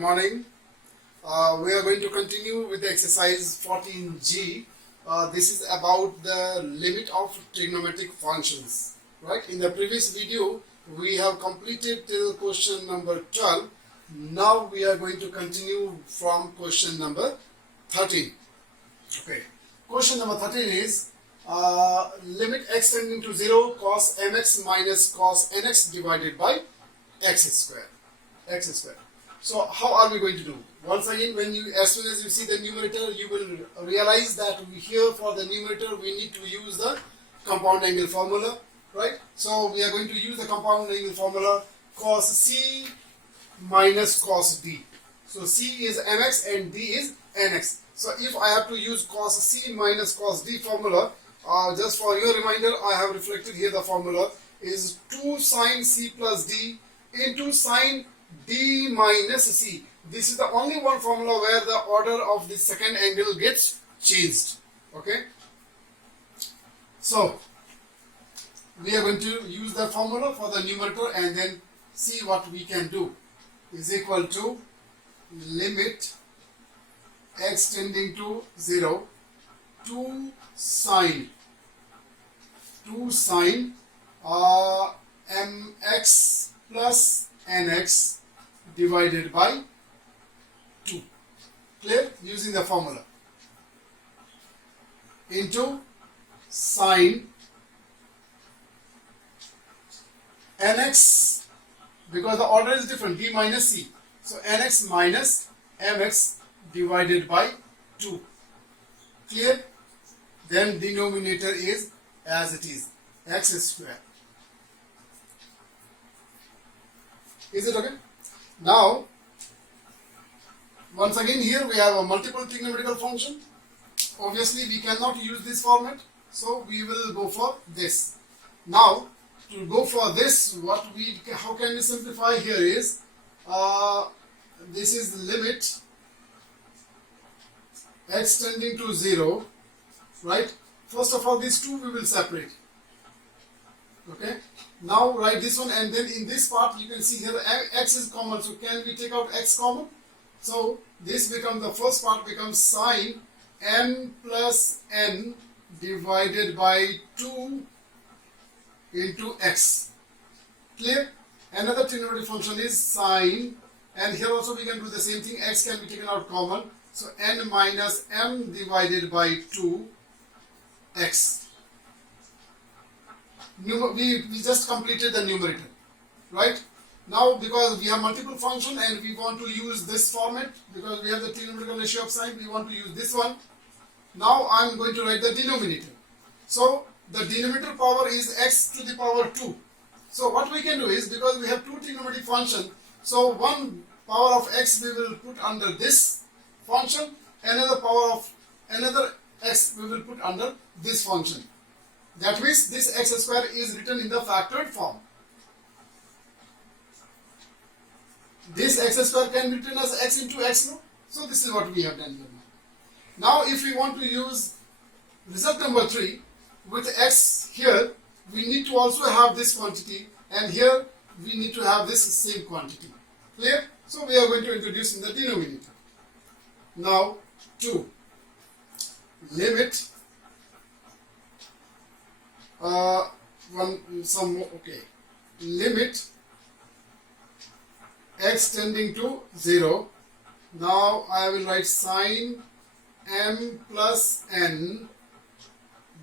morning. We are going to continue with the exercise 14G. This is about the limit of trigonometric functions. Right? In the previous video, we have completed till question number 12. Now we are going to continue from question number 13. Okay. Question number 13 is limit x tending to 0 cos mx minus cos nx divided by x square. So how are we going to do? Once again, as soon as you see the numerator, you will realize that here for the numerator we need to use the compound angle formula, right? So we are going to use the compound angle formula cos C minus cos D. So C is mx and D is nx. So if I have to use cos C minus cos D formula, just for your reminder, I have reflected here the formula is 2 sine C plus D into sine D minus C. This is the only one formula where the order of the second angle gets changed. Okay. So we are going to use the formula for the numerator and then see what we can do. Is equal to limit x tending to 0 2 sine mx plus nx divided by 2. Clear? Using the formula. Into sine nx, because the order is different, d minus c. So nx minus mx divided by 2. Clear? Then denominator is as it is, x square. Is it okay? Now, once again here we have a multiple trigonometrical function. Obviously we cannot use this format, so we will go for this. Now, to go for this, how can we simplify here is, this is limit x tending to 0, right? First of all, these two we will separate. Okay. Now write this one, and then in this part you can see here x is common. So can we take out x common? So this becomes, the first part becomes sine m plus n divided by 2 into x. Clear? Another trigonometric function is sine, and here also we can do the same thing. X can be taken out common. So n minus m divided by 2 x. We just completed the numerator, right? Now because we have multiple function and we want to use this format, because we have the trigonometrical ratio of sine, we want to use this one. Now I am going to write the denominator. So the denominator power is x to the power 2. So what we can do is, because we have two trigonometric functions, so one power of x we will put under this function, another power of another x we will put under this function. That means this x square is written in the factored form. This x square can be written as x into x, no? So this is what we have done here. Now if we want to use result number 3 with x here, we need to also have this quantity, and here we need to have this same quantity. Clear? So we are going to introduce in the denominator. Now 2 limit limit x tending to 0. Now I will write sine m plus n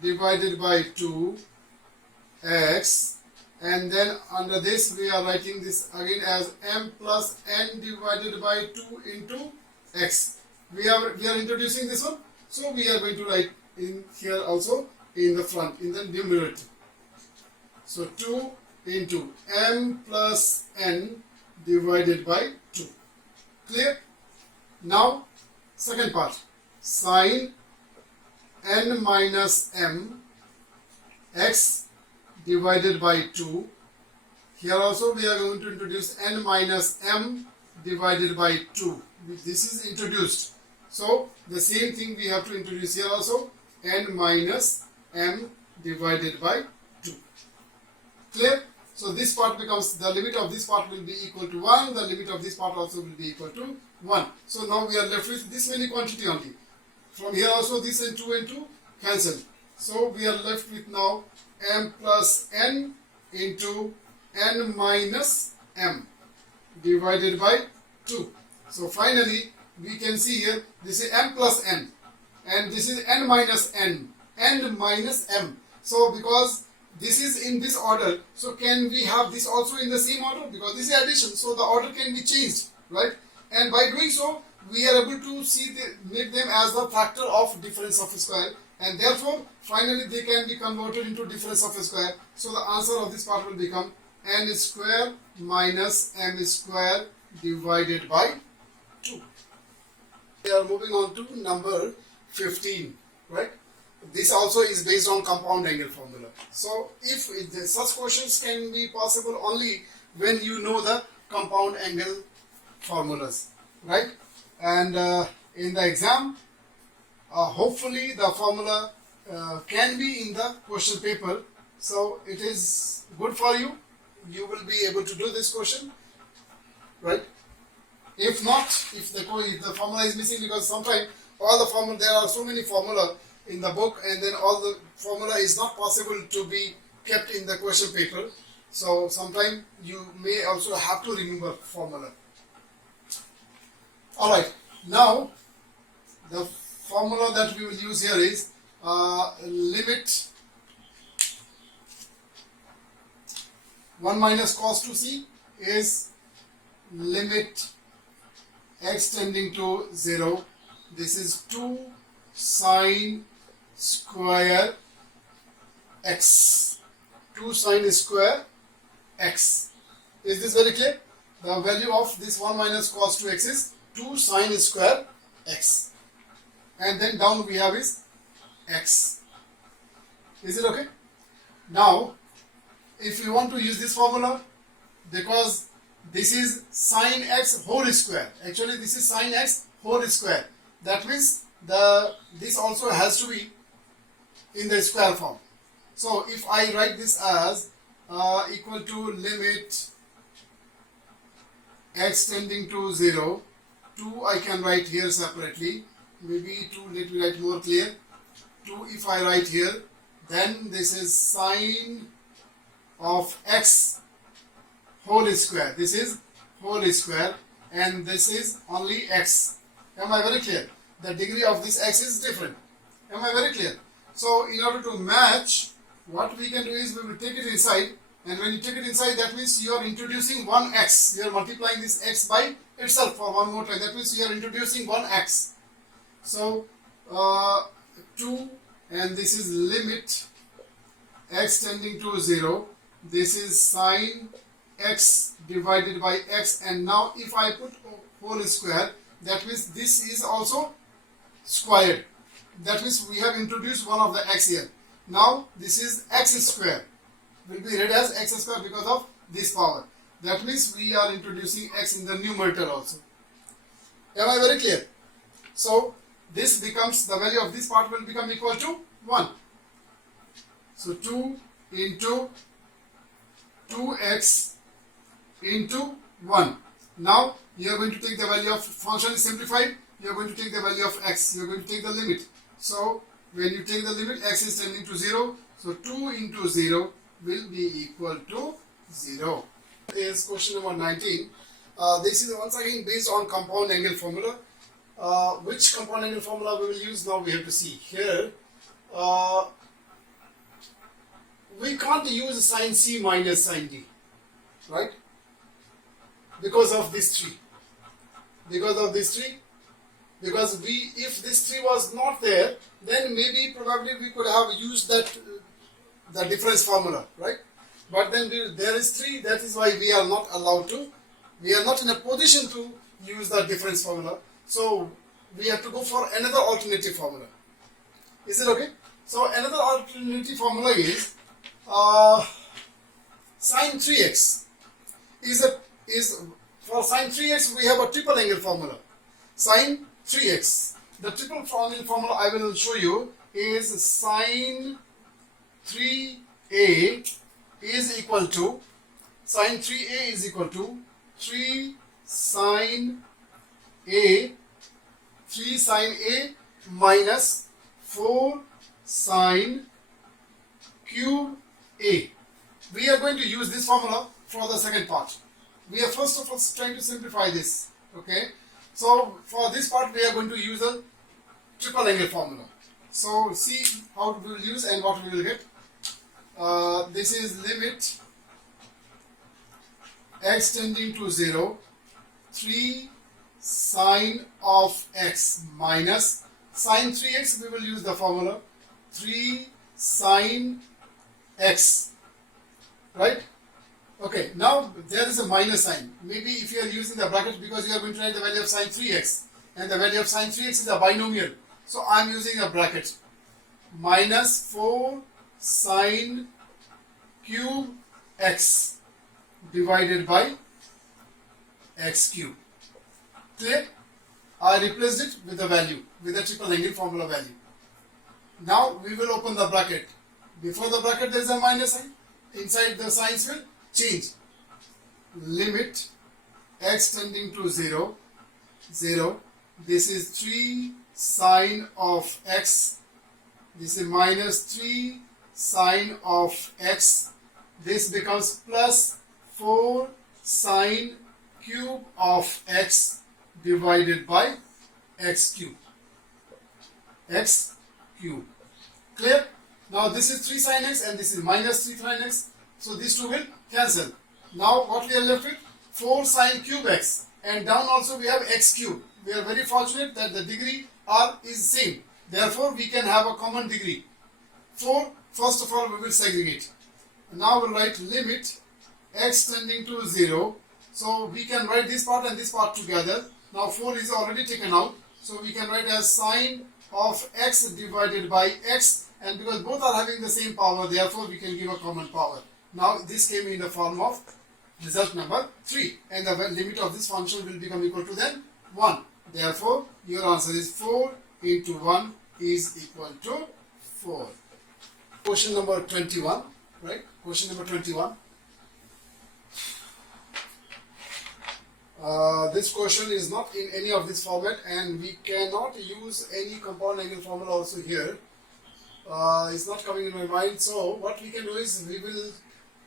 divided by 2 x, and then under this we are writing this again as m plus n divided by 2 into x. We are introducing this one, so we are going to write in here also in the front, in the numerator. So 2 into m plus n divided by 2. Clear? Now second part, sine n minus m x divided by 2. Here also we are going to introduce n minus m divided by 2. This is introduced. So the same thing we have to introduce here also, n minus m divided by 2. Clear? So this part becomes, the limit of this part will be equal to 1, the limit of this part also will be equal to 1. So now we are left with this many quantity only. From here also this and 2 cancel. So we are left with now m plus n into n minus m divided by 2. So finally we can see here, this is m plus n and this is n minus n minus m. So because this is in this order, so can we have this also in the same order? Because this is addition, so the order can be changed, right? And by doing so, we are able to make them as the factor of difference of a square, and therefore finally they can be converted into difference of a square. So the answer of this part will become n square minus m square divided by 2. We are moving on to number 15, right? This also is based on compound angle formula. So if such questions can be possible only when you know the compound angle formulas, right? And in the exam, hopefully the formula can be in the question paper. So it is good for you. You will be able to do this question, right? If not, if the formula is missing, because sometimes all the formula, there are so many formula in the book, and then all the formula is not possible to be kept in the question paper. So sometimes you may also have to remember formula. Alright, now the formula that we will use here is limit 1 minus cos 2c is limit x tending to 0. This is 2 sine square x. 2 sine square x. Is this very clear? The value of this 1 minus cos 2x is 2 sine square x. And then down we have is x. Is it okay? Now, if you want to use this formula, because this is sine x whole square. Actually, this is sine x whole square. That means this also has to be in the square form. So if I write this as equal to limit x tending to 0, 2 I can write here separately. Maybe 2, let me write more clear. 2 if I write here, then this is sine of x whole square. This is whole square and this is only x. Am I very clear? The degree of this x is different. Am I very clear? So in order to match, what we can do is we will take it inside, and when you take it inside, that means you are introducing one x. You are multiplying this x by itself for one more time. That means you are introducing one x. So 2, and this is limit x tending to 0. This is sine x divided by x, and now if I put whole square, that means this is also squared. That means we have introduced one of the x here. Now this is x square, will be read as x square because of this power. That means we are introducing x in the numerator also. Am I very clear? So this becomes, the value of this part will become equal to 1. So 2 into 2x into 1. Now you are going to take the value of function is simplified. You are going to take the value of x. You are going to take the limit. So when you take the limit, x is tending to 0. So 2 into 0 will be equal to 0. Is question number 19. This is once again based on compound angle formula. Which compound angle formula we will use now we have to see. Here we can't use sine c minus sine d, right? Because of this 3. Because of this 3. Because if this 3 was not there, then maybe probably we could have used that the difference formula, right? But then there is 3, that is why we are not allowed to, we are not in a position to use the difference formula. So we have to go for another alternative formula. Is it okay? So another alternative formula is sine 3x is for sine 3x we have a triple angle formula. Sine 3x. The triple angle formula I will show you is sine 3a is equal to Sine 3a is equal to 3 sine a, 3 sine a minus 4 sine cube a. We are going to use this formula for the second part. We are first of all trying to simplify this. Okay. So for this part we are going to use a triple angle formula. So see how we will use and what we will get. This is limit x tending to 0, 3 sine of x minus sine 3x, we will use the formula 3 sine x, right? Okay, now there is a minus sign. Maybe if you are using the bracket because you are going to write the value of sine 3x and the value of sine 3x is a binomial. So I am using a bracket. Minus 4 sine cube x divided by x cube. Clear? I replaced it with the value, with the triple angle formula value. Now we will open the bracket. Before the bracket there is a minus sign. Inside the signs will change. Limit x tending to 0, 0. This is 3 sine of x. This is minus 3 sine of x. This becomes plus 4 sine cube of x divided by x cube. X cube. Clear? Now this is 3 sine x and this is minus 3 sine x. So these two will cancel. Now what we are left with? 4 sine cube x. And down also we have x cube. We are very fortunate that the degree r is same. Therefore we can have a common degree. 4, first of all we will segregate. Now we'll write limit x tending to 0. So we can write this part and this part together. Now 4 is already taken out. So we can write as sine of x divided by x, and because both are having the same power, therefore we can give a common power. Now this came in the form of result number 3, and the limit of this function will become equal to then 1. Therefore your answer is 4 into 1 is equal to 4. Question number 21, right? Question number 21. This question is not in any of this format and we cannot use any compound angle formula also here. It's not coming in my mind. So what we can do is we will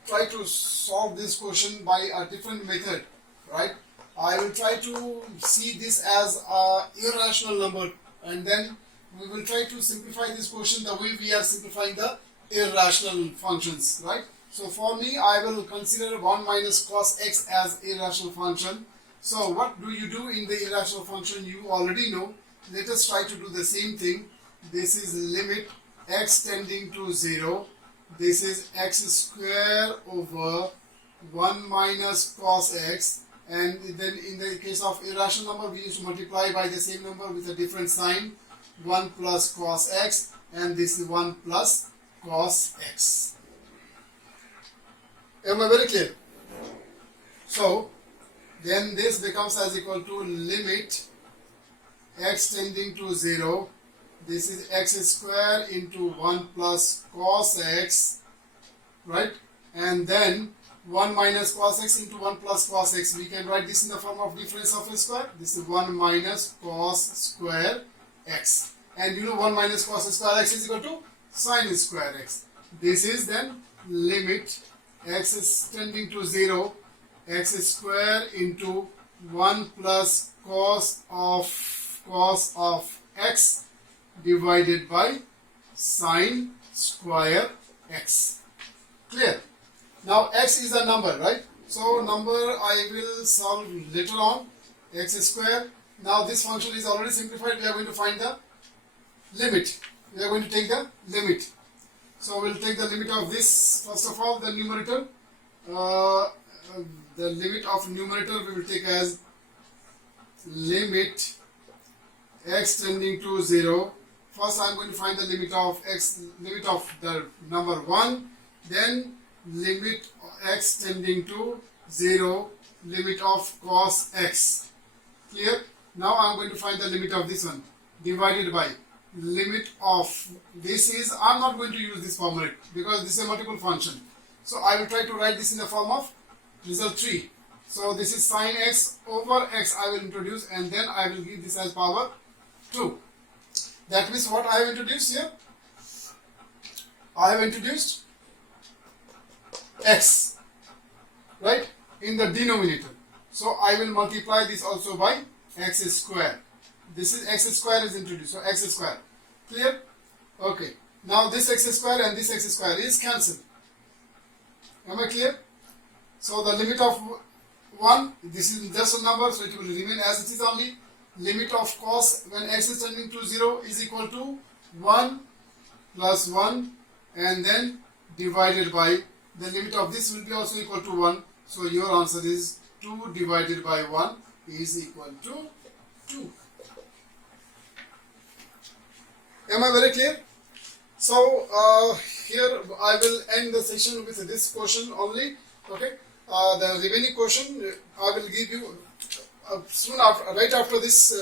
try to solve this question by a different method, right? I will try to see this as a irrational number and then we will try to simplify this question the way we are simplifying the irrational functions, right? So for me, I will consider 1 minus cos x as irrational function. So what do you do in the irrational function? You already know. Let us try to do the same thing. This is limit x tending to 0. This is x square over 1 minus cos x. And then in the case of irrational number, we used to multiply by the same number with a different sign. 1 plus cos x, and this is 1 plus cos x. Am I very clear? So then this becomes as equal to limit x tending to 0. This is x square into 1 plus cos x, right? And then 1 minus cos x into 1 plus cos x. We can write this in the form of difference of a square. This is 1 minus cos square x. And you know 1 minus cos square x is equal to sin square x. This is then limit x is tending to 0, x square into 1 plus cos of x divided by sin square x. Clear? Now x is a number, right? So number I will solve later on. X square. Now this function is already simplified. We are going to find the limit. We are going to take the limit. So we'll take the limit of this. First of all, the numerator. The limit of numerator we will take as limit x tending to 0. First I am going to find the limit of x, limit of the number 1. Then limit x tending to 0, limit of cos x. Clear? Now I am going to find the limit of this one divided by limit of this is, I am not going to use this formula because this is a multiple function. So I will try to write this in the form of result 3. So this is sine x over x I will introduce, and then I will give this as power 2. That means what I have introduced here? I have introduced x, right, in the denominator. So I will multiply this also by x square. This is x square is introduced, so x square. Clear? Okay. Now this x square and this x square is cancelled. Am I clear? So the limit of 1, this is just a number, so it will remain as it is only. Limit of cos when x is tending to 0 is equal to 1 plus 1, and then divided by, the limit of this will be also equal to 1. So your answer is 2 divided by 1 is equal to 2. Am I very clear? So here I will end the session with this question only. Okay. The remaining question I will give you soon after, right after this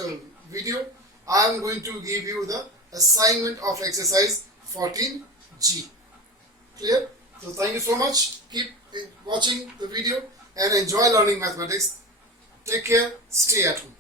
video. I am going to give you the assignment of exercise 14G. Clear? So thank you so much. Keep watching the video and enjoy learning mathematics. Take care. Stay at home.